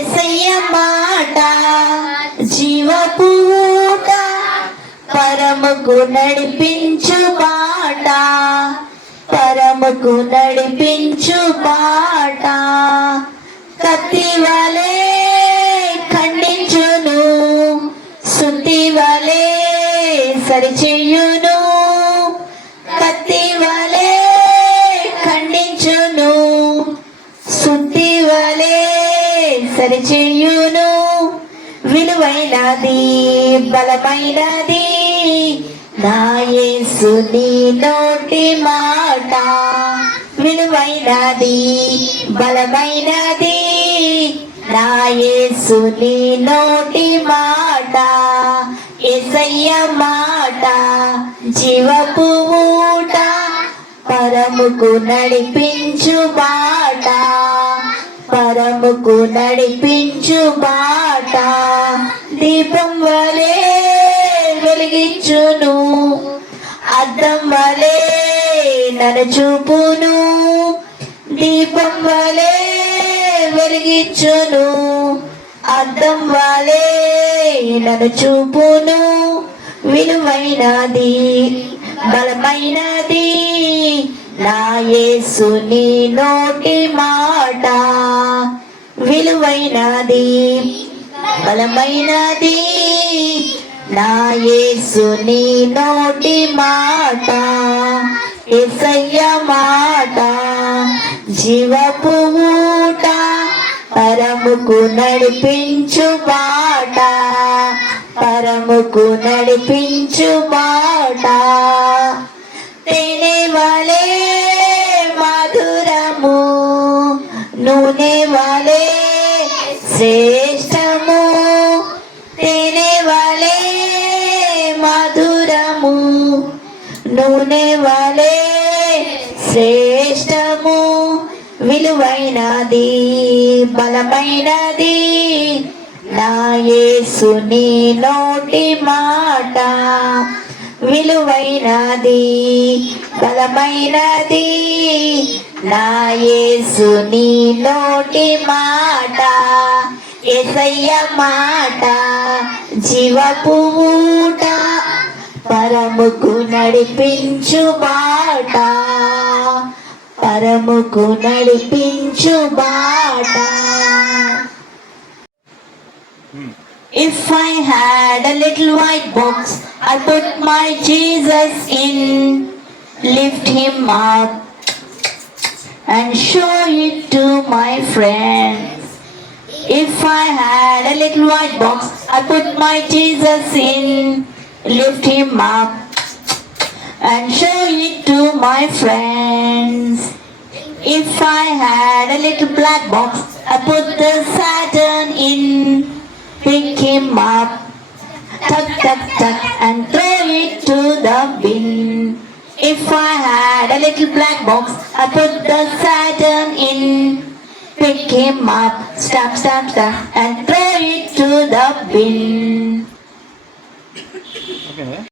యేసయ్య మాట జీవపు ఊట, పరముకు నడిపించు బాట, పరముకు నడిపించు బాట. కత్తి వలె ఖండించును, సుత్తి వలె సరిచెయ్యును. కత్తి వలె ఖండించును, సుత్తి వలె సరిచెయ్యును. విలువైనది బలమైనది నా యేసుని నోటి మాట. విలువైనది బలమైనది నా యేసుని నోటి మాట. యేసయ్య మాట జీవపు ఊట, పరముకు నడిపించు బాట, పరముకు నడిపించు బాట. దీపం వలె వెలిగించును, అద్దం వలె నన్ను చూపును. దీపం వలె వెలిగించును, అద్దం వలె నన్ను చూపును. విలువైనది బలమైనది నా యేసుని నోటి మాట. విలువైనది బలమైనది నా యేసుని నోటి మాట. యేసయ్య మాట జీవపు ఊట, పరముకు నడిపించు బాట, పరముకు నడిపించు బాట. తేనె వలె మధురము, నూనె వలె శ్రేష్టము. తేనె వలె మధురము, నూనె వలె శ్రేష్టము. విలువైనది బలమైనది నా యేసుని నోటి మాట. విలువైనది బలమైనది నా యేసుని నోటి మాట. యేసయ్య మాట జీవపు ఊట, పరముకు నడిపించు బాట, పరముకు నడిపించు బాట. If I had a little white box, I'd put my Jesus in, lift him up and show it to my friends. If I had a little white box, I'd put my Jesus in, lift him up and show it to my friends. If I had a little black box, I'd put the Saturn in, pick him up, tuck, tuck, tuck, and throw it to the bin. If I had a little black box, I put the Saturn in, pick him up, stamp, stamp, stamp, and throw it to the bin. Okay.